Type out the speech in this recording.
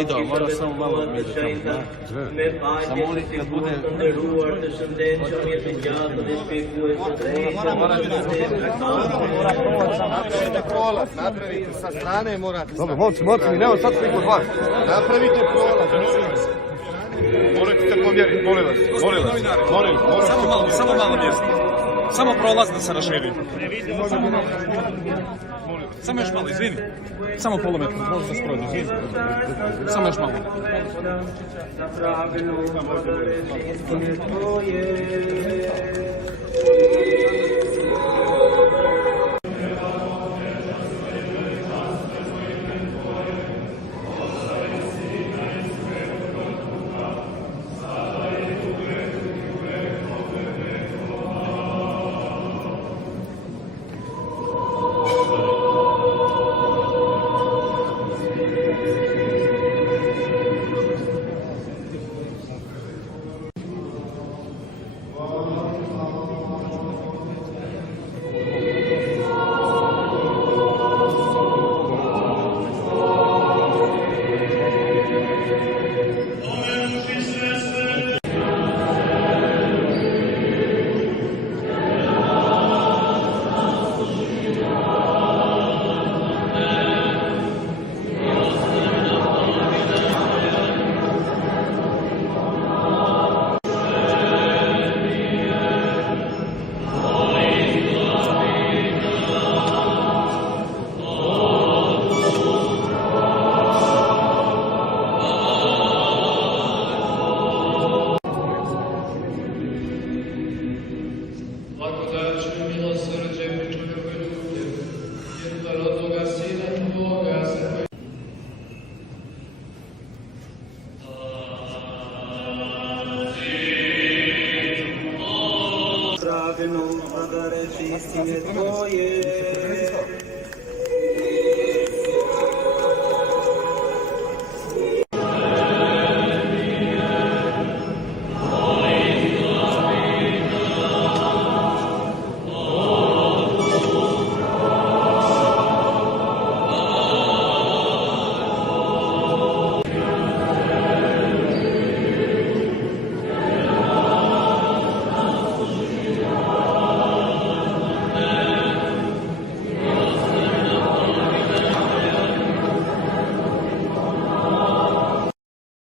Ido, mora samo malo meditati. Samo oni kad bude... Napravite sa strane, morate. Dobro, momci, nema sad svi kod vas. Napravite prolaz. Morate se pomjeriti, molim vas. Samo malo mjesto. Samo prolaz da se raširi. Samo još malo, izvini. Samo polometar, možda se sprođe, izvini. Samo još malo. Istine tvoje